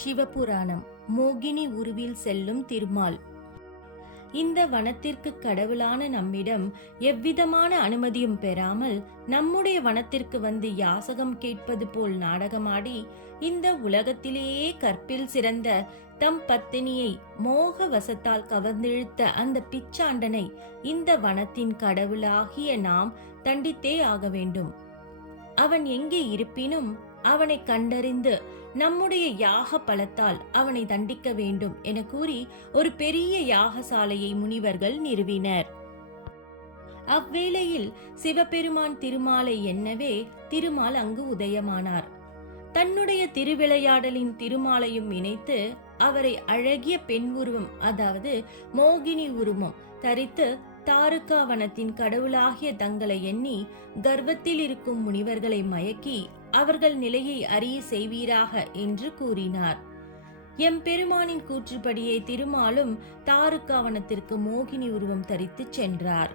சிவபுராணம். மோகினி உருவில் செல்லும் திருமால். இந்த வனத்திற்கு கடவுளான நம்மிடம் எவ்விதமான அனுமதியும் பெறாமல் நம்முடைய வனத்திற்கு வந்து யாசகம் கேட்பது போல் நாடகமாடி இந்த உலகத்திலேயே கற்பில் சிறந்த தம் பத்தினியை மோக வசத்தால் கவர்ந்திழுத்த அந்த பிச்சாண்டனை இந்த வனத்தின் கடவுளாகிய நாம் தண்டித்தே ஆக வேண்டும். அவன் எங்கே இருப்பினும் அவனை கண்டறிந்து நம்முடைய யாக பலத்தால் அவனை தண்டிக்க வேண்டும் என கூறி ஒரு பெரிய யாகசாலையை முனிவர்கள் நிறுவினர். அவ்வேளையில் சிவபெருமான் திருமாலை எண்ணவே திருமால் அங்கு உதயமானார். தன்னுடைய திருவிளையாடலின் திருமாலையும் இணைத்து அவரை அழகிய பெண் உருவம், அதாவது மோகினி உருவம் தரித்து தாருக்காவனத்தின் கடவுளாகிய தங்களை எண்ணி கர்வத்தில் இருக்கும் முனிவர்களை மயக்கி அவர்கள் நிலையை அறிய செய்வீராக என்று கூறினார். எம்பெருமானின் கூற்றுப்படியே திருமாலும் தாருக்காவனத்திற்கு மோகினி உருவம் தரித்து சென்றார்.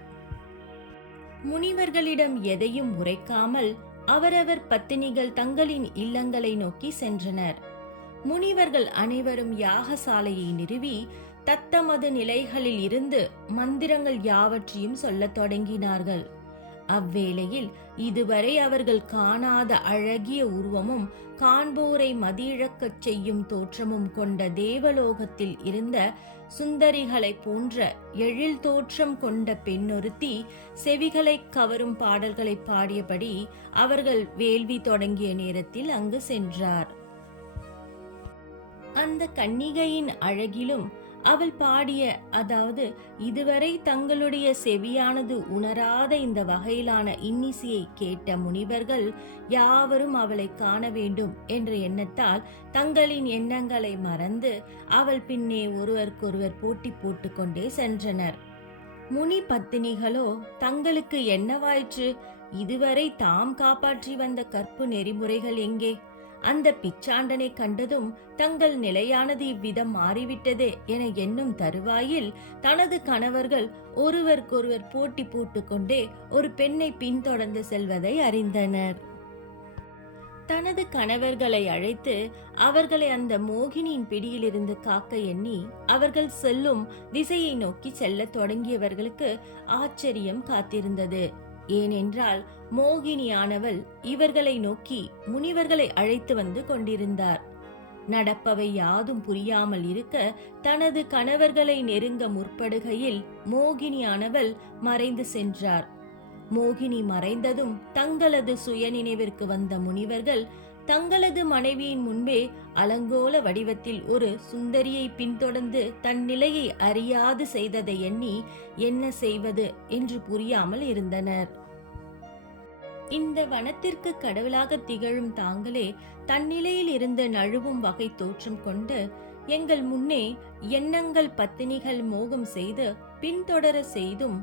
முனிவர்களிடம் எதையும் உரைக்காமல் அவரவர் பத்தினிகள் தங்களின் இல்லங்களை நோக்கி சென்றனர். முனிவர்கள் அனைவரும் யாகசாலையை நிறுவி தத்தமது நிலைகளில் இருந்து மந்திரங்கள் யாவற்றையும் சொல்லத் தொடங்கினார்கள். அவ்வேளையில் இதுவரை அவர்கள் காணாத அழகிய உருவமும் காண்போரை மதியிழக்கச் செய்யும் தோற்றமும் கொண்ட தேவலோகத்தில் இருந்த சுந்தரிகளை போன்ற எழில் தோற்றம் கொண்ட பெண்ணொருத்தி செவிகளை கவரும் பாடல்களை பாடியபடி அவர்கள் வேள்வி தொடங்கிய நேரத்தில் அங்கு சென்றார். அந்த கன்னிகையின் அழகிலும் அவள் பாடிய, அதாவது இதுவரை தங்களுடைய செவியானது உணராத இந்த வகையிலான இன்னிசையை கேட்ட முனிவர்கள் யாவரும் அவளை காண வேண்டும் என்ற எண்ணத்தால் தங்களின் எண்ணங்களை மறந்து அவள் பின்னே ஒருவருக்கொருவர் போட்டி போட்டுக்கொண்டே சென்றனர். முனி பத்தினிகளோ தங்களுக்கு என்னவாயிற்று, இதுவரை தாம் காப்பாற்றி வந்த கற்பு நெறிமுறைகள் எங்கே, அந்த பிச்சாண்டனை கண்டதும் தங்கள் நிலையானது இவ்விதம் மாறிவிட்டதே என எண்ணும் தருவாயில் தனது கணவர்கள் ஒருவருக்கொருவர் போட்டி போட்டுக்கொண்டே ஒரு பெண்ணை பின்தொடர்ந்து செல்வதை அறிந்தனர். தனது கணவர்களை அழைத்து அவர்களை அந்த மோகினியின் பிடியிலிருந்து காக்க எண்ணி அவர்கள் செல்லும் திசையை நோக்கி செல்ல தொடங்கியவர்களுக்கு ஆச்சரியம் காத்திருந்தது. ஏனென்றால் மோகினியானவள் இவர்களை நோக்கி முனிவர்களை அழைத்து வந்து கொண்டிருந்தார். நடப்பவை யாதும் புரியாமல் இருக்க தனது கணவர்களை நெருங்க முற்படுகையில் மோகினியானவள் மறைந்து சென்றார். மோகினி மறைந்ததும் தங்களது சுயநினைவிற்கு வந்த முனிவர்கள் தங்களது மனைவியின் முன்பே அலங்கோல வடிவத்தில் ஒரு சுந்தரியை பின்தொடர்ந்து தன் நிலையை அறியாது செய்ததை எண்ணி என்ன செய்வது என்று புரியாமல் இருந்தனர். இந்த வனத்திற்கு கடவுளாக திகழும் தாங்களே தன்னிலையில் இருந்து நழுவும் வகை தோற்றம் கொண்டு எங்கள் முன்னே எண்ணங்கள் பத்தினிகள் மோகம் செய்து பின்தொடர செய்தும்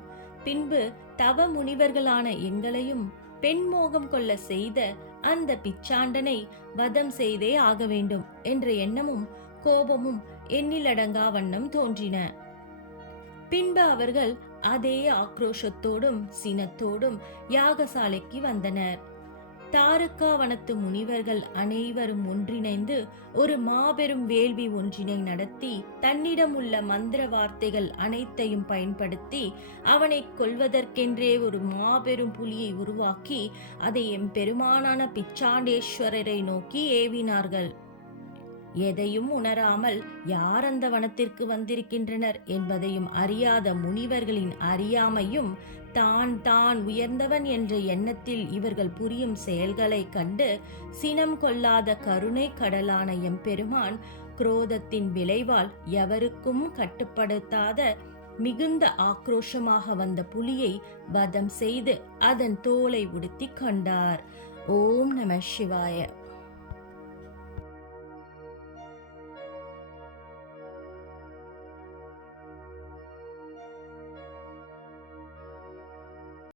பின்பு தவ முனிவர்களான எங்களையும் பெண் மோகம் கொள்ள செய்த அந்த பிச்சாண்டனை வதம் செய்தே ஆக வேண்டும் என்ற எண்ணமும் கோபமும் எண்ணிலடங்கா வண்ணம் தோன்றின. பின்பு அவர்கள் அதே ஆக்ரோஷத்தோடும் சினத்தோடும் யாகசாலைக்கு வந்தனர். தாருக்காவனத்து முனிவர்கள் அனைவரும் ஒன்றிணைந்து ஒரு மாபெரும் வேள்வி ஒன்றினை நடத்தி தன்னிடம் உள்ள மந்திர வார்த்தைகள் அனைத்தையும் பயன்படுத்தி அவனை கொல்வதற்கென்றே ஒரு மாபெரும் புலியை உருவாக்கி அதை எம்பெருமானான பிச்சாண்டேஸ்வரரை நோக்கி ஏவினார்கள். எதையும் உணராமல் யார் அந்த வனத்திற்கு வந்திருக்கின்றனர் என்பதையும் அறியாத முனிவர்களின் அறியாமையும் தான் தான் உயர்ந்தவன் என்ற எண்ணத்தில் இவர்கள் புரியும் செயல்களை கண்டு சினம் கொள்ளாத கருணை கடலான எம்பெருமான் குரோதத்தின் விளைவால் எவருக்கும் கட்டுப்படுத்தாத மிகுந்த ஆக்ரோஷமாக வந்த புலியை வதம் செய்து அதன் தோலை உடுத்தி கொண்டார். ஓம் நம சிவாய.